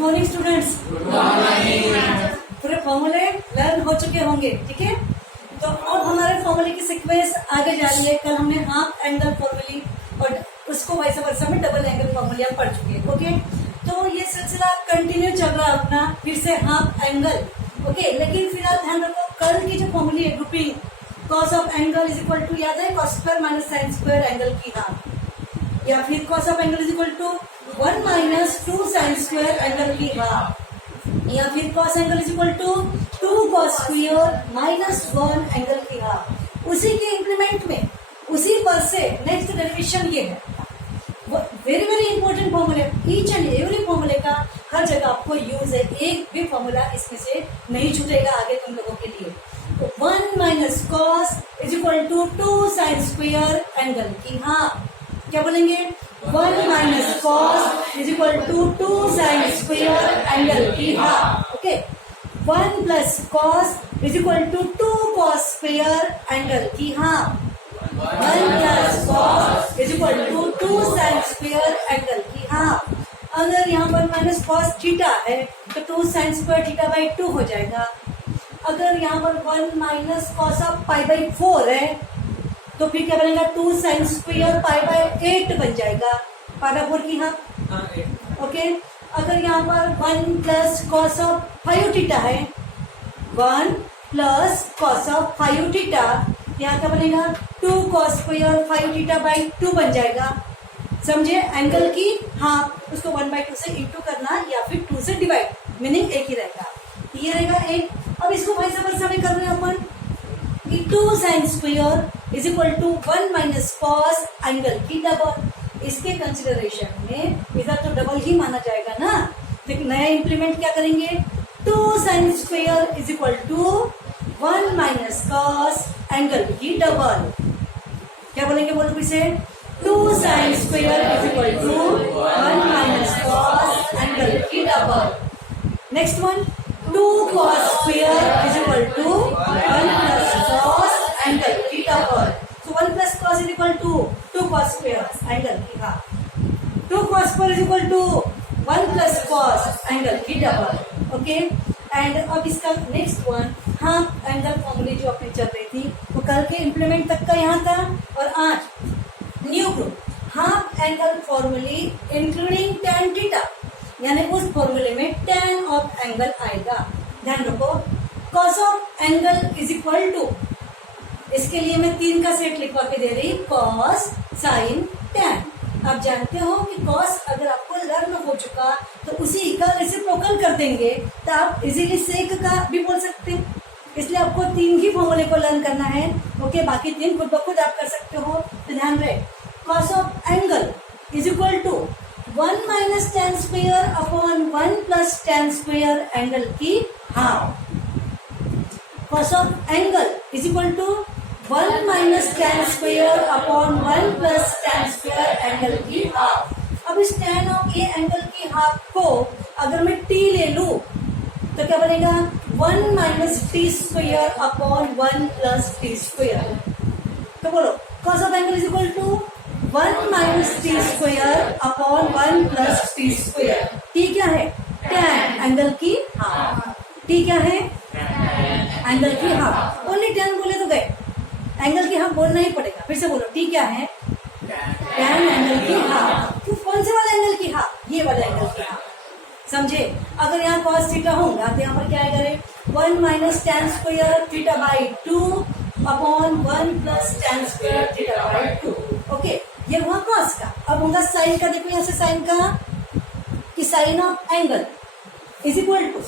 Morning students. पूरे फॉर्मूले learn हो चुके होंगे, ठीक है। तो अब हमारे फॉर्मूले की सीक्वेंस आगे जा रही है। कल हमने हाफ एंगल फॉर्मूली और उसको वैसा वर्षा में डबल एंगल फॉर्मूलिया पढ़ चुके हैं। ओके, तो ये सिलसिला कंटिन्यू चल रहा है अपना, फिर से हाफ एंगल। ओके, लेकिन फिलहाल ध्यान रखो कल की जो फॉर्मूली है grouping, cos of angle is equal to, याद है, cos square minus sine square angle की हाफ, या फिर cos of angle is equal to 1 minus 2 sine square angle की हाफ, या फिर cos angle is equal to 2 cos square minus 1 angle की half. उसी के इंप्लीमेंट में उसी पर से नेक्स्ट डेरिवेशन ये है, very very important formula. Each and every फॉर्मूले का हर जगह आपको यूज है, एक भी फॉर्मूला इसमें से नहीं छूटेगा आगे तुम लोगों के लिए। तो 1 minus cos is equal to 2 sine square angle की हाफ। क्या बोलेंगे? 1 minus cos is equal to 2 sine square angle की half. Okay, 1 plus cos is equal to 2 cos square angle की half. 1 plus cos is equal to 2 sine square angle की half. अगर यहाँ पर minus cos theta है तो 2 sine square theta by 2 हो जाएगा। अगर यहाँ पर 1 minus cos of pi by 4 है तो फिर क्या बनेगा? 2 साइन स्क्वायर पाई बाई 8 बन जाएगा, पाई बाई 4 की हाफ। ओके, अगर यहाँ पर 1 प्लस कॉस ऑफ 5 थीटा है, 1 प्लस कॉस ऑफ 5 थीटा, यहाँ क्या बनेगा? 2 कॉस स्क्वायर 5 थीटा बाई 2 बन जाएगा। समझे? एंगल की हाफ, उसको 1/2 से इंटू करना या फिर 2 से डिवाइड, मीनिंग एक ही रहेगा। ये रहेगा एक। अब इसको वैसा वैसा में कर रहे हैं अपन, 2 sine square is equal to 1 minus cos angle की डबल। इसके कंसिडरेशन में इधर तो डबल ही माना जाएगा ना, तो नया इंप्लीमेंट क्या करेंगे? 2 sine square is equal to 1 minus cos angle की डबल। क्या बोलेंगे? बोलो फिर से, 2 sine square is equal to 1 minus cos angle की double. Next one, 2 cos square is equal to 1 plus cos angle की डबल। तो 1 plus cos is equal to 2 cos square angle की half. 2 cos square is equal to 1 plus cos angle की double. Okay, and अब इसका next one, half angle फॉर्मूले जो अपनी चल रही थी वो कल के इंप्लीमेंट तक का यहाँ था, और आज न्यू ग्रुप हाफ एंगल फॉर्मूले इंक्लूडिंग tan थीटा, यानी उस फॉर्मूले में tan ऑफ एंगल आएगा। ध्यान रखो, cos of angle is equal to, इसके लिए मैं 3 का सेट लिखवा के दे रही, कॉस साइन tan। आप जानते हो कि कॉस अगर आपको लर्न हो चुका तो उसी का रेसिप्रोकल कर देंगे, तो आप इजीली सेक का भी बोल सकते हैं। इसलिए आपको 3 ही फॉर्मूले को लर्न करना है। ओके, बाकी 3 खुद ब खुद आप कर सकते हो। तो ध्यान रहे, cos of angle is equal to 1 minus tan square upon 1 plus tan square angle की half. Cos of angle is equal to 1 minus tan square upon 1 plus tan square angle की हाफ। अब इस tan ऑफ ए एंगल की half को अगर मैं t ले लूं तो क्या बनेगा? 1 minus t square upon 1 plus t square. तो बोलो, cos of angle is equal to 1 minus t square upon 1 plus t square. T क्या है? tan एंगल की हाफ। टी क्या है? एंगल की हाफ। ओनली tan बोले तो गए, एंगल की हाफ बोलना ही पड़ेगा। फिर से बोलो, टी क्या है? tan एंगल की हाफ। तो कौन से वाला एंगल की हाफ? ये वाला एंगल की हाफ। समझे? अगर यहाँ cos थीटा होगा तो यहाँ पर क्या आएगा? 1 minus tan square theta by 2 upon 1 plus tan square theta by 2। Okay, ये हुआ cos का। अब होगा साइन का। देखो यहाँ से साइन का कि sine of angle is equal to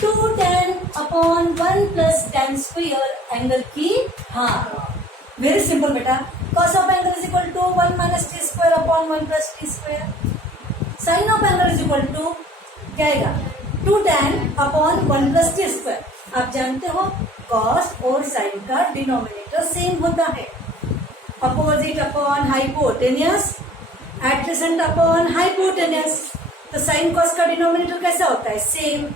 2 tan upon 1 plus tan square angle की हाफ। वेरी सिंपल बेटा, cos of angle is equal to 1 minus t square upon 1 plus t square. Sine of angle is equal to क्या आएगा? 2 tan upon 1 plus t square. आप जानते हो cos और sign का denominator same होता है। Opposite upon hypotenuse, adjacent upon hypotenuse. तो साइन कॉस का डिनोमिनेटर कैसा होता है? सेम।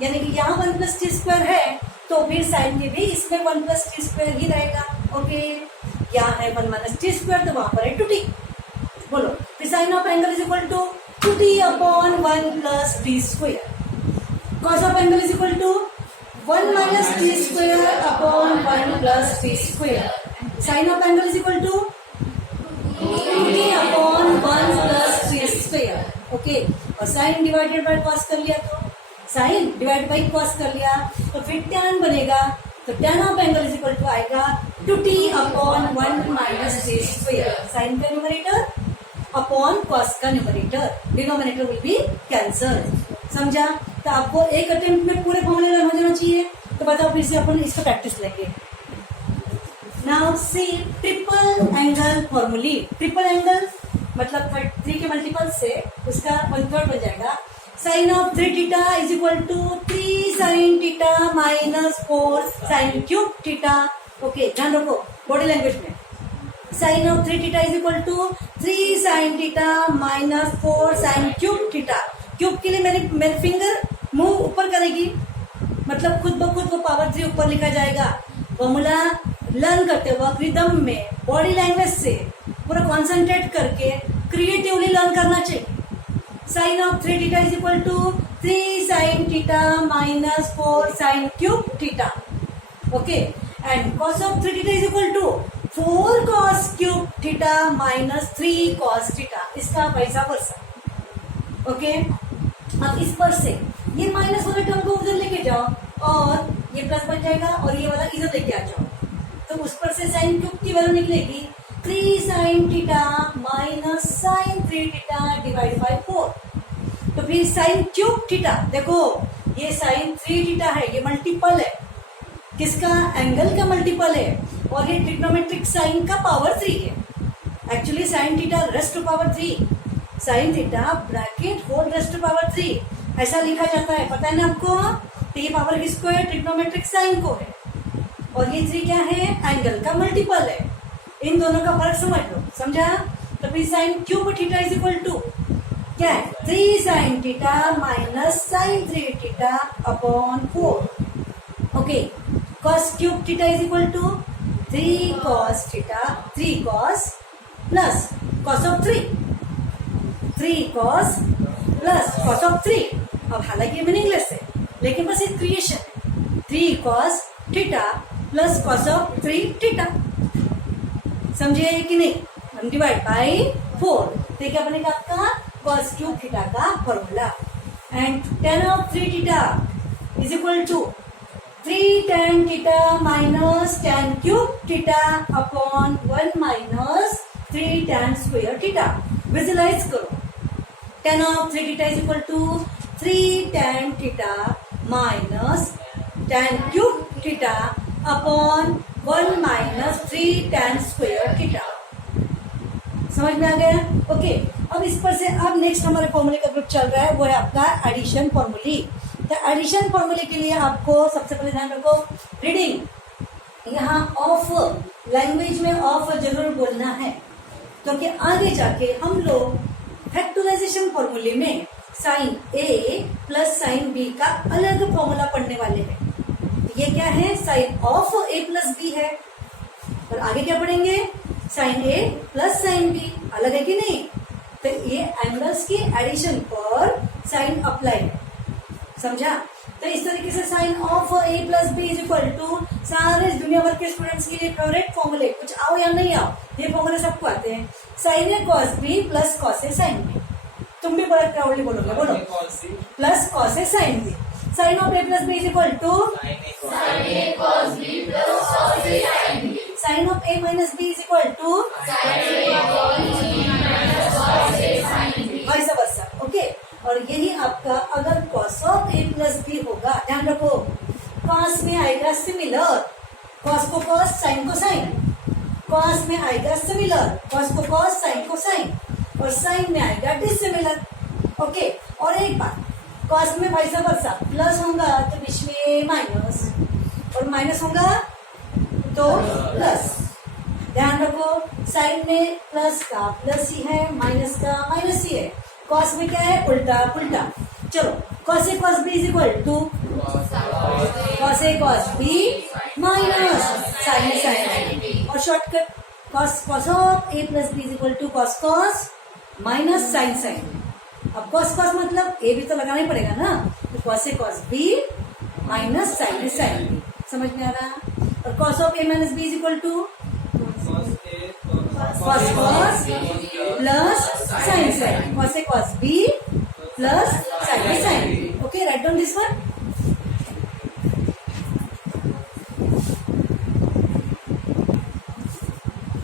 यानी कि यहाँ 1 प्लस टी स्क्वायर है तो फिर साइन के भी इसमें 1 प्लस टी स्क्वायर ही रहेगा। ओके, यहाँ है 1 माइनस टी स्क्वायर तो वहां पर है 2t। बोलो, फिर sine of angle is equal to 2t upon 1 plus t square. Cos of angle is equal to 1 minus t square upon 1 plus t square. Sine of angle is equal to 2t upon 1 plus t square. Okay, और sine divided by cos कर लिया तो sign divide by cos कर लिया तो फिर tan बनेगा. तो tan of angle is equal to आएगा 2t upon 1 minus t square. Sine का न्यूमरेटर अपॉन कॉस का numerator, denominator will be cancel. समझा? तो आपको एक अटेम्प्ट में पूरे फॉर्मूले लर्न हो जाना चाहिए. तो बताओ फिर से अपन इसका प्रैक्टिस लेंगे. Now see triple angle formulae. Triple angle मतलब 3 के मल्टीपल से उसका 1/3 बन जाएगा. Sine of 3 theta is equal to 3 sine theta minus 4 sine cube theta. Okay, ध्यान रखो बॉडी लैंग्वेज में. Sine of 3 theta is equal to 3 sine theta minus 4 sine cube theta. Cube के लिए मेरी फिंगर मूव ऊपर करेगी, मतलब खुद ब खुद वो पावर 3 ऊपर लिखा जाएगा. फॉर्मूला लर्न करते वक्त रिदम में बॉडी लैंग्वेज से पूरा कॉन्सेंट्रेट करके क्रिएटिवली लर्न करना चाहिए. Sine of 3 theta is equal to 3 sine theta minus 4 sine cube theta. Okay, and cos of 3 theta is equal to 4 cos cube theta minus 3 cos theta. इसका vice versa. Okay, अब इस पर से ये minus वाला term को उधर लेके जाओ और ये प्लस बन जाएगा और ये वाला इधर लेके आ जाओ. तो उस पर से साइन क्यूब की वैल्यू निकलेगी 3 sine theta minus sine 3 theta divide by 4. तो फिर साइन क्यूब थीटा, देखो ये साइन 3 थीटा है, ये मल्टीपल है किसका? एंगल का मल्टीपल है. और ये ट्रिग्नोमेट्रिक साइन का पावर 3 है. Actually sine theta raised to power 3, sine theta bracket whole raised to power 3 ऐसा लिखा जाता है. पता है ना आपको? तो ये पावर किसको है? ट्रिग्नोमेट्रिक साइन को है. और ये 3 क्या है? एंगल का मल्टीपल है. इन दोनों का फर्क समझ लो. समझा? तो फिर sine cube theta is equal to क्या है? 3 sine theta minus sine 3 theta upon 4. Okay, cos cube theta is equal to 3 cos theta, 3 cos plus cos of 3 cos plus cos of 3. अब हालांकि मीनिंगलेस है लेकिन बस एक क्रिएशन है. 3 cos theta plus cos of 3 theta. समझे कि नहीं? हम डिवाइड बाय 4. तो क्या बनेगा आपका? कॉस क्यूब थीटा का formula. And tan of 3 theta is equal to 3 tan theta minus tan cube theta upon 1 minus 3 tan square theta. Visualise करो. tan of 3 theta is equal to 3 tan theta minus tan cube theta upon 1 minus 3 tan square theta. समझ में आ गया? Okay, अब इस पर से अब next हमारे फॉर्मूले का ग्रुप चल रहा है, वो है आपका एडिशन फॉर्मूली. तो एडिशन फॉर्मूले के लिए आपको सबसे पहले ध्यान रखो रीडिंग. यहाँ ऑफ लैंग्वेज में ऑफ जरूर बोलना है क्योंकि आगे जाके हम लोग फैक्टराइजेशन फॉर्मूले में साइन ए प्लस साइन बी का अलग फॉर्मूला पढ़ने वाले हैं. ये क्या है? Sine of A plus b है. और आगे क्या पढ़ेंगे? साइन ए प्लस साइन बी. अलग है कि नहीं? तो ये एंगल्स की एडिशन पर साइन अप्लाई है. समझा? तो इस तरीके से sine of A plus B is equal to सारे दुनिया भर के स्टूडेंट्स के लिए फेवरेट फॉर्मूले, कुछ आओ या नहीं आओ ये फॉर्मूले सबको आते हैं. Sine a cos b plus cos a sine b. तुम भी बड़ा प्राउडली बोलोगे, बोलो plus cos a sine b. Sine of A plus B is equal to sine of A minus B is equal to vice versa. Okay, और यही आपका अगर cos of A plus b होगा, ध्यान रखो कॉस में आएगा सिमिलर, कॉस को कॉस साइन को साइन. कॉस में आएगा सिमिलर, कॉस को कॉस साइन को साइन. और साइन में आएगा डिसिमिलर. ओके, और एक बात कॉस में वैसा वर्सा प्लस होगा तो बीच में माइनस और माइनस होगा तो प्लस. ध्यान रखो साइन में प्लस का प्लस ही है, माइनस का माइनस ही है. कॉस में क्या है? उल्टा पुल्टा. चलो cos A cos B is equal to cos A cos B minus sine A sine. और shortcut cos of A plus B is equal to cos minus sine sine. अब कॉस मतलब ए भी तो लगाना ही पड़ेगा ना. तो कॉस ए कॉस बी माइनस साइन ए साइन बी, समझ में आ रहा? और cos of A minus B is equal to cos cos plus sign sign, cos A cos b plus sine A sine b. Okay, right down this one.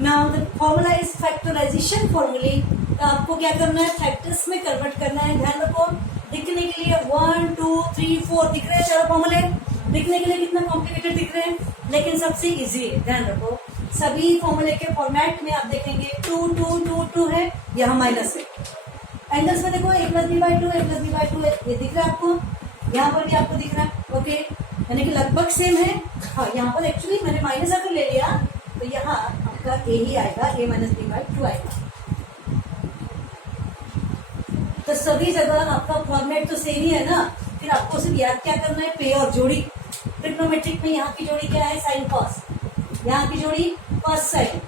Now the formula is factorisation फॉर्मूले. तो आपको क्या करना है, factors में convert करना है. ध्यान रखो, दिखने के लिए 1 2 3 4 दिख रहे हैं चारों फॉर्मूले. दिखने के लिए कितना कॉम्प्लिकेटेड दिख रहे हैं, लेकिन सबसे इजी है. ध्यान रखो, सभी फॉर्मूले के फॉर्मेट में आप देखेंगे 2 2 2 2 है, यहाँ माइनस है. एंगल्स में देखो a plus B by two, a plus B by two, ये दिख रहा है आपको, यहाँ पर भी आपको दिख रहा है. ओके, यानी कि लगभग सेम है. हाँ, यहाँ पर एक्चुअली मैंने माइनस आकर ले लिया, तो यहाँ आपका a ही आएगा, a minus B by two आएगा. तो सभी जगह आपका फॉर्मेट तो सेम ही है ना. फिर आपको सिर्फ याद क्या करना है, पे और जोड़ी. ट्रिग्नोमेट्रिक में यहाँ की जोड़ी क्या है, साइन कॉस. यहाँ की जोड़ी कॉस साइन,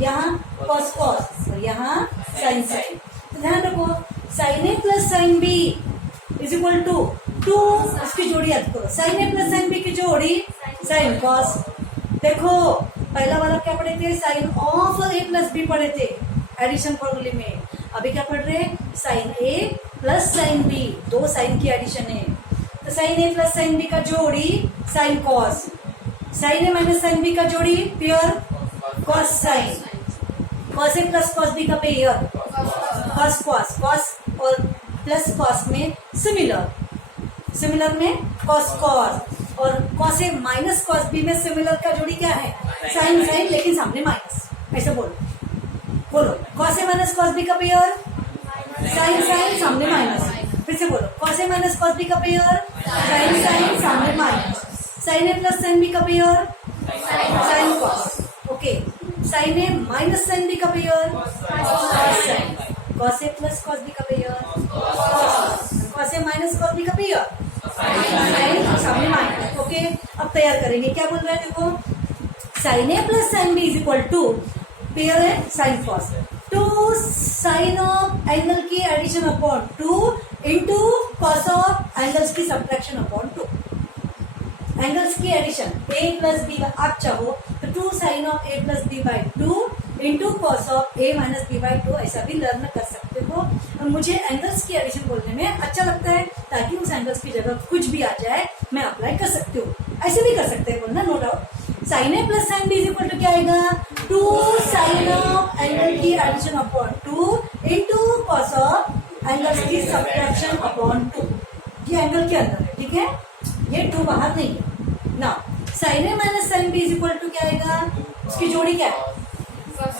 यहाँ कॉस कॉस और यहाँ साइन साइन. तो ध्यान रखो, sine A plus sine B is equal to 2, इसकी जोड़ी याद करो. साइन ए प्लस साइन बी की जोड़ी साइन कॉस. देखो पहला वाला क्या पढ़े थे, sine of A plus b पढ़े थे एडिशन फॉर्मूले में. अभी क्या पढ़ रहे हैं, साइन ए प्लस साइन बी, दो साइन की एडिशन है. तो साइन ए प्लस साइन बी का जोड़ी साइन कॉस, साइन ए माइनस साइन बी का जोड़ी पेयर कॉस साइन, कॉस ए प्लस कॉस बी का पेयर कॉस कॉस, कॉस और प्लस कॉस में सिमिलर, सिमिलर में कॉस कॉस, और cos A minus cos B में सिमिलर का जोड़ी क्या है, साइन साइन, लेकिन सामने माइनस. ऐसे बोलो, बोलो कॉस ए माइनस कॉस बी का पेयर साइन साइन, सामने माइनस. फिर से बोलो, कॉस ए माइनस कॉस बी का पेयर साइन साइन, सामने माइनस. साइन ए प्लस साइन बी का pair sine cos. Okay, sine ए माइनस साइन बी का पेयर कॉस साइन, कॉस ए plus cos B का pair cos ए minus cos B का pair sine, सामने minus. Okay, अब तैयार करेंगे. क्या बोल रहे हैं, देखो sine A plus sine B is equal to, pair है sine cos, 2 sine of angle की addition upon 2 into cos of angles की सब्ट्रैक्शन अपॉन 2. एंगल्स की एडिशन a प्लस बी, आप चाहो तो 2 sine of a plus B by 2 into cos of a minus B by 2 ऐसा भी learn कर सकते हो. और मुझे एंगल्स की एडिशन बोलने में अच्छा लगता है, ताकि उस एंगल्स की जगह कुछ भी आ जाए मैं अप्लाई कर सकती हूँ. ऐसे भी कर सकते हैं बोलना, no doubt. Sine A plus sine B is equal to क्या आएगा, 2 साइन ऑफ एंगल की addition upon 2 into cos of angles की सब्ट्रैक्शन अपॉन 2. ये एंगल के अंदर है, ठीक है, ये 2 बाहर नहीं है ना. Sine A minus sine B is equal to क्या आएगा, उसकी जोड़ी क्या है,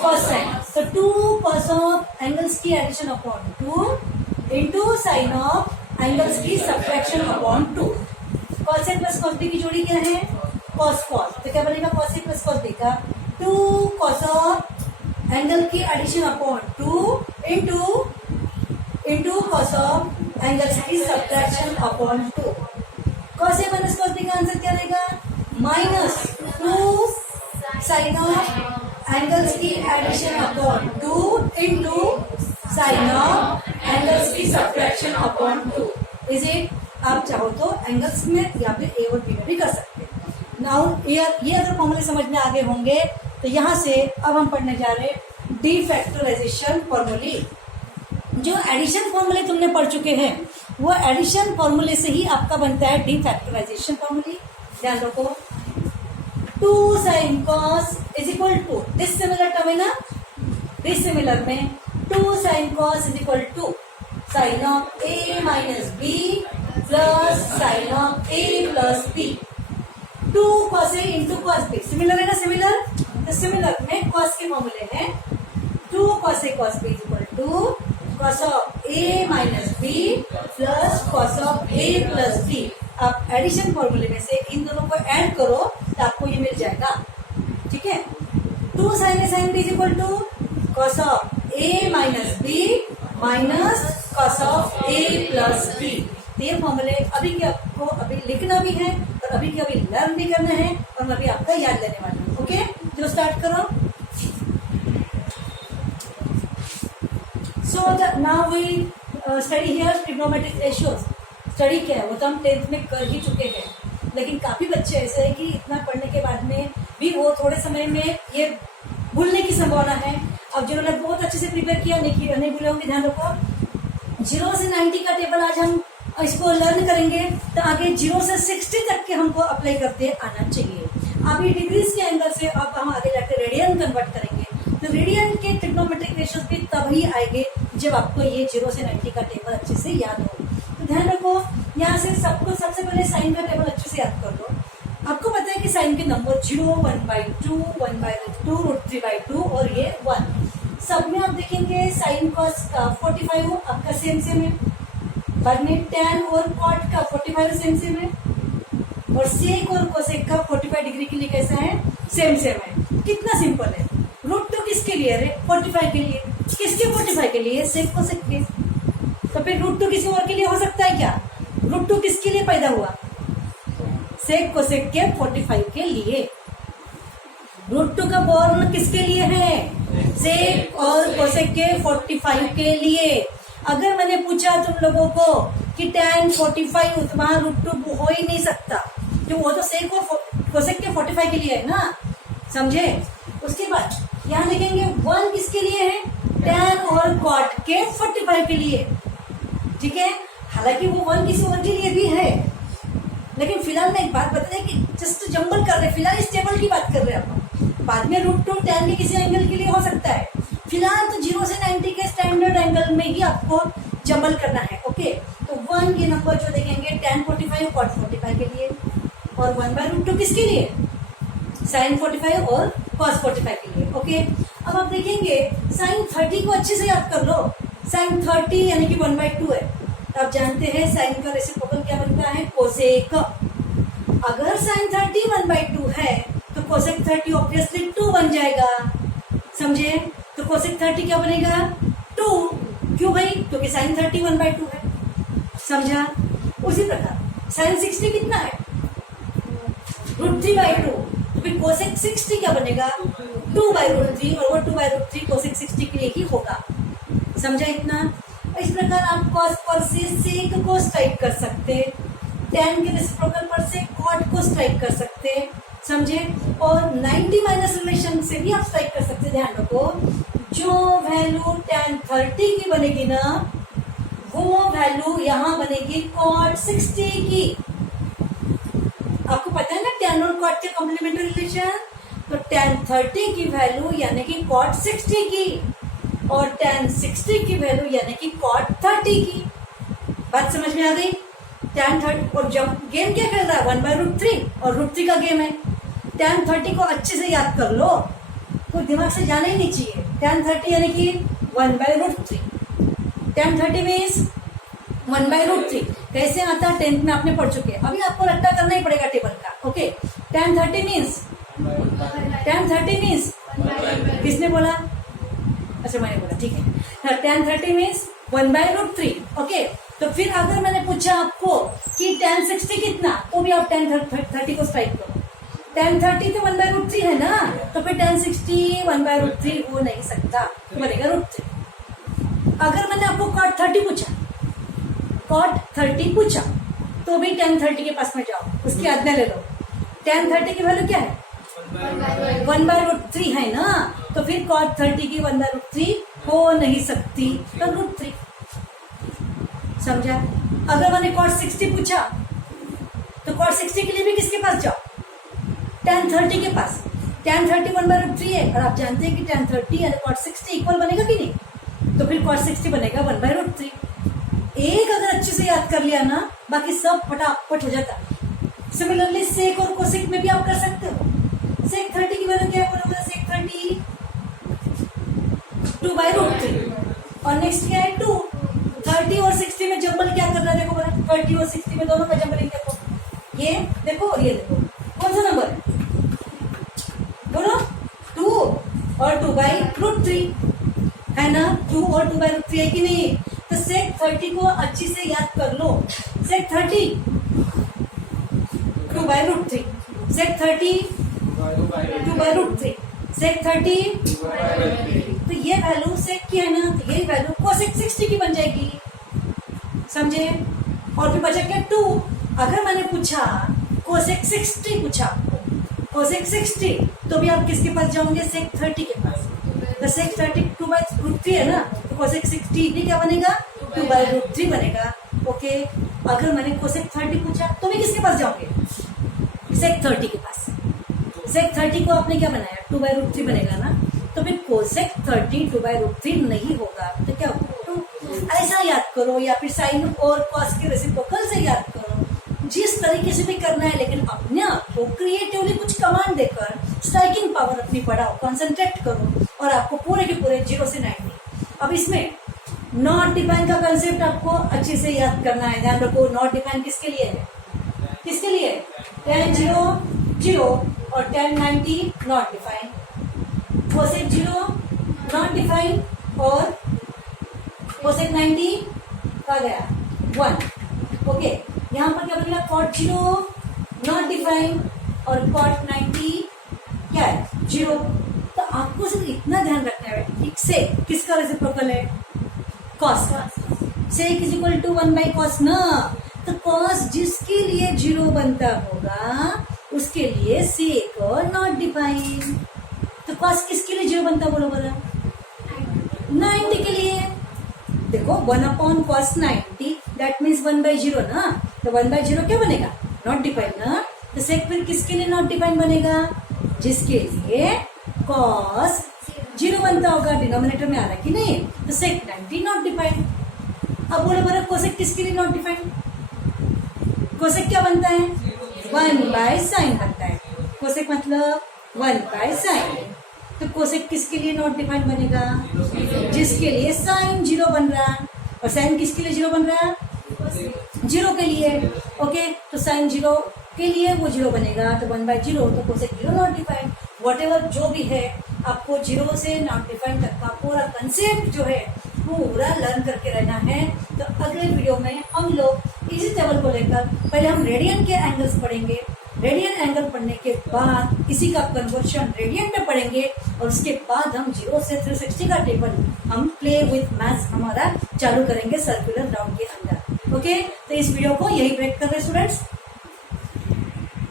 कॉस साइन. तो 2 कॉस ऑफ एंगल्स की addition upon 2 into sine of angles की सब्ट्रैक्शन अपॉन 2. कॉस ए प्लस कॉस बी की जोड़ी क्या है, कॉस कॉस. तो क्या बनेगा, कॉस ए प्लस कॉस बी का 2 कॉस ऑफ एंगल की addition upon 2 into cos of angles की सब्ट्रैक्शन अपॉन 2. कॉस ए माइनस कॉस बी का आंसर क्या रहेगा, माइनस 2 साइन ऑफ एंगल्स की addition upon 2 into sine of angles की सब्ट्रैक्शन अपॉन 2. Is it. आप चाहो तो एंगल्स में या फिर ए और बी में भी कर सकते हैं. नाउ ये अगर फॉर्मूले समझ में आगे होंगे, तो यहाँ से अब हम पढ़ने जा रहे हैं डीफैक्टराइजेशन फॉर्मूले. जो एडिशन फॉर्मूले तुमने पढ़ चुके हैं, वो एडिशन फॉर्मूले से ही आपका बनता है डीफैक्टराइजेशन फॉर्मूले. ध्यान रखो, 2 sine cos is equal to dissimilar term है ना, डिसिमिलर में 2 sine cos is equal to sine of A minus b plus sine of A plus b. 2 cos a into cos b, similar है ना, सिमिलर. तो similar में cos के फॉर्मूले हैं 2 cos A cos B is equal to cos of A minus b plus cos of A plus B. आप addition फॉर्मूले में से इन दोनों को ऐड करो तो आपको ये मिल जाएगा, ठीक है. 2 sine A sine B is equal to cos of A minus b minus cos of A plus b. ये फॉर्मूले अभी के आपको अभी लिखना भी है और अभी के अभी लर्न भी करना है, और मैं अभी आपका याद लेने वाली हूँ. ओके, चलो स्टार्ट करो. So now we study here trigonometric ratios. Study क्या है वो तो हम 10th में कर ही चुके हैं, लेकिन काफी बच्चे ऐसे हैं कि इतना पढ़ने के बाद में भी वो थोड़े समय में ये भूलने की संभावना है। अब जिन्होंने बहुत अच्छे से प्रिपेयर किया नहीं भूले होंगे, ध्यान रखो 0 से 90 का टेबल आज हम इसको लर्न करेंगे तो आगे 0 से 60 तक के हमको अप्लाई करते आना चाहिए। अब ये डिग्रीज के एंगल से अब हम आगे जाकर रेडियन कन्वर्ट करेंगे, तो रेडियन के ट्रिग्नोमेट्रिक रेशियोज भी तभी आएंगे जब आपको ये 0 से 90 का टेबल अच्छे से याद हो। तो ध्यान रखो, यहाँ से सबसे पहले साइन का टेबल अच्छे से याद कर लो। आपको पता है कि साइन के नंबर 0, 1/2, 1/2, √3/2 और ये 1। सब में आप देखेंगे साइन कॉस का 45 आपका सेम है, बाद में tan और cot का 45 सेम है, और सेक और कोसेक का 45 डिग्री के लिए कैसा है, सेम है। कितना सिंपल है। √2 किसके लिए है, 45 के लिए। किसके 45 के लिए, सेक कोसेक के। तो फिर √2 किसी और के लिए हो सकता है क्या? √2 किसके लिए पैदा हुआ, सेक कोसेक के 45 के लिए। √2 का बॉर्न किसके लिए है, सेक और कोसेक के 45 के लिए। अगर मैंने पूछा तुम लोगों को कि tan 45 तो वहां √2 हो ही नहीं सकता, क्यों, वो तो सेक और कोसेक के 45 के लिए है ना, समझे। उसके बाद यहाँ लिखेंगे 1 किसके लिए है, tan और cot के 45 के लिए, ठीक है। हालांकि वो 1 किसी और के लिए भी है, लेकिन फिलहाल मैं एक बात बता दें कि जस्ट जंबल कर रहे, फिलहाल इस टेबल की बात कर रहे हैं आप। बाद में √2 tan के किसी एंगल के लिए हो सकता है, फिलहाल तो 0 से 90 के स्टैंडर्ड एंगल में ही आपको जंबल करना है। ओके, तो 1 ये नंबर जो देखेंगे tan 45 cot 45 के लिए, और 1/√2 किसके लिए, sin 45 और cos 45 के लिए। ओके, अब आप देखेंगे sin 30 को अच्छे से याद कर लो। sin 30 यानी कि 1/2 है, आप जानते हैं sin का रेसिप्रोकल क्या बनता है, कोसेक। अगर sin 30 1/2 है तो कोसेक 30 ऑब्वियसली 2 बन जाएगा, समझे। तो कोसेक 30 क्या बनेगा, 2। क्यों भाई, क्योंकि sin 30 1/2 है, समझा। उसी प्रकार sin 60 कितना है, √3/2, तो फिर कोसेक 60 क्या बनेगा, 2/√3, और वो 2/√3 कोसेक 60 के लिए ही होगा, समझा इतना। इस प्रकार आप cos पर से सेक को स्ट्राइक कर सकते, tan के रेसिप्रोकल पर से cot को स्ट्राइक कर सकते, समझे। और 90 माइनस रिलेशन से भी आप स्ट्राइक कर सकते। ध्यान रखो, जो वैल्यू tan 30 की बनेगी ना, वो वैल्यू यहाँ बनेगी cot 60 की। आपको पता है ना tan और cot के कॉम्प्लीमेंट्री रिलेशन, तो tan 30 की वैल्यू यानी कि cot 60 की, और tan 60 की वैल्यू यानी कि cot 30 की। बात समझ में आ गई। tan 30 और जब गेम क्या खेल रहा है, 1/√3 और √3 का गेम है। tan 30 को अच्छे से याद कर लो, तो दिमाग से जाना ही नहीं चाहिए। tan 30 यानी कि 1/√3, tan 30 मीन्स 1/√3। कैसे आता है 10th में आपने पढ़ चुके हैं, अभी आपको रट्टा करना ही पड़ेगा टेबल का। ओके, tan 30 मीन्स किसने बोला, अच्छा मैंने बोला, ठीक है। tan 30 means 1/√3। ओके, तो फिर अगर मैंने पूछा आपको कि tan 60 कितना, तो भी आप tan 30 को स्ट्राइक करो। tan 30 तो 1/√3 है ना, तो फिर tan 60 1/√3 हो नहीं सकता, तो बनेगा √3। अगर मैंने आपको cot 30 पूछा, तो भी tan 30 के पास में जाओ, उसकी आज्ञा ले लो। tan 30 की वैल्यू क्या है, 1/√3 है ना, तो फिर cot 30 की 1/√3 हो नहीं सकती, तो √3, समझा। अगर मैंने cot 60 पूछा, तो cot 60 के लिए भी किसके पास जाओ, tan 30 के पास। tan 30 1/√3 है, और आप जानते हैं कि tan 30 और cot 60 इक्वल बनेगा कि नहीं, तो फिर cot 60 बनेगा 1/√3। एक अगर अच्छे से याद कर लिया ना, बाकी सब फटाफट हो जाता। सिमिलरली सेक और कोसेक में भी आप कर सकते हो। सेक 30 की वैल्यू क्या है, बोलोगे सेक 30 2/√3, और नेक्स्ट क्या है 2। 30 और 60 में जंबल क्या कर रहा है, देखो बोला 30 और 60 में दोनों का जंबलिंग देखो, ये देखो और ये देखो, कौन सा नंबर है, बोलो 2 और 2/√3 है ना, 2 और 2/√3 है कि नहीं। तो सेक 30 को अच्छी से याद कर लो, सेक 30 2/√3, सेक 30 2/√3, सेक 30, तो ये वैल्यू सेक की है ना, तो ये वैल्यू कोसेक 60 की बन जाएगी, समझे। और फिर बचा क्या 2। अगर मैंने पूछा कोसेक 60 पूछा कोसेक 60, तो भी आप किसके पास जाओगे? सेक 30 के पास। तो सेक 30 2/√3 है ना, तो कोसेक 60 भी क्या बनेगा? 2/√3 बनेगा। ओके, अगर मैंने कोसेक 30 पूछा तो भी किसके पास जाओगे? सेक 30 के पास। सेक 30 को आपने क्या बनाया? 2/√3 बनेगा ना, तो फिर कोसेक 30 2/√3 नहीं होगा तो क्या होगा? ऐसा याद करो, या फिर साइन और कॉस के रेसिप्रोकल से याद करो, जिस तरीके से भी करना है, लेकिन अपने आप को क्रिएटिवली कुछ कमांड देकर स्ट्राइकिंग पावर अपनी बढ़ाओ, कंसंट्रेट करो, और आपको पूरे के पूरे 0 से 90। अब इसमें नॉट डिफाइन का कंसेप्ट आपको अच्छे से याद करना है। ध्यान रखो, नॉट डिफाइन किसके लिए है? किसके लिए? 10 0 0 और 10 90 not define. Cosec 0 not define और कोसेक 90 कहा गया 1। ओके, यहाँ पर क्या बनेगा? कॉट 0 नॉट डिफाइन और कॉट 90 क्या है? 0। तो आपको सिर्फ इतना ध्यान रखना है, ठीक से किसका रेसिप्रोकल है? कॉस का। सेक इज इक्वल टू 1/cos ना, तो कॉस जिसके लिए 0 बनता होगा उसके लिए सेक नॉट डिफाइन। तो कॉस किसके लिए 0 बनता? बोलो बोला 90 के लिए। देखो 1/cos 90 दैट मीन्स 1/0 ना, तो 1/0 क्या बनेगा? नॉट डिफाइन ना। तो सेक फिर किसके लिए नॉट डिफाइन बनेगा? जिसके लिए कॉस 0 बनता होगा। डिनोमिनेटर में आ रहा है कि नहीं? तो सेक 90 नॉट डिफाइन। अब बोलो बोलो कोसेक किसके लिए नॉट डिफाइन? कोसेक क्या बनता है? 1/sin बनता है। कोसेक मतलब 1/sin। तो कोसेक किसके लिए नॉट डिफाइन बनेगा? जिसके लिए साइन 0 बन रहा है। और साइन किसके लिए 0 बन रहा है? 0 के लिए। ओके, तो साइन 0 के लिए वो 0 बनेगा, तो 1/0, तो कोसेक 0 नॉट डिफाइन। वॉटेवर जो भी है, आपको 0 से नॉट डिफाइन तक का पूरा कंसेप्ट जो है पूरा लर्न करके रहना है। तो अगले वीडियो में हम लोग इसी टेबल को लेकर पहले हम रेडियन के एंगल्स पढ़ेंगे। रेडियन एंगल पढ़ने के बाद इसी का कन्वर्शन रेडियन में पढ़ेंगे, और उसके बाद हम 0 से 360 का टेबल हम प्ले विथ मैथ्स हमारा चालू करेंगे सर्कुलर राउंड के अंदर। ओके, तो इस वीडियो को यही ब्रेक कर रहे स्टूडेंट्स।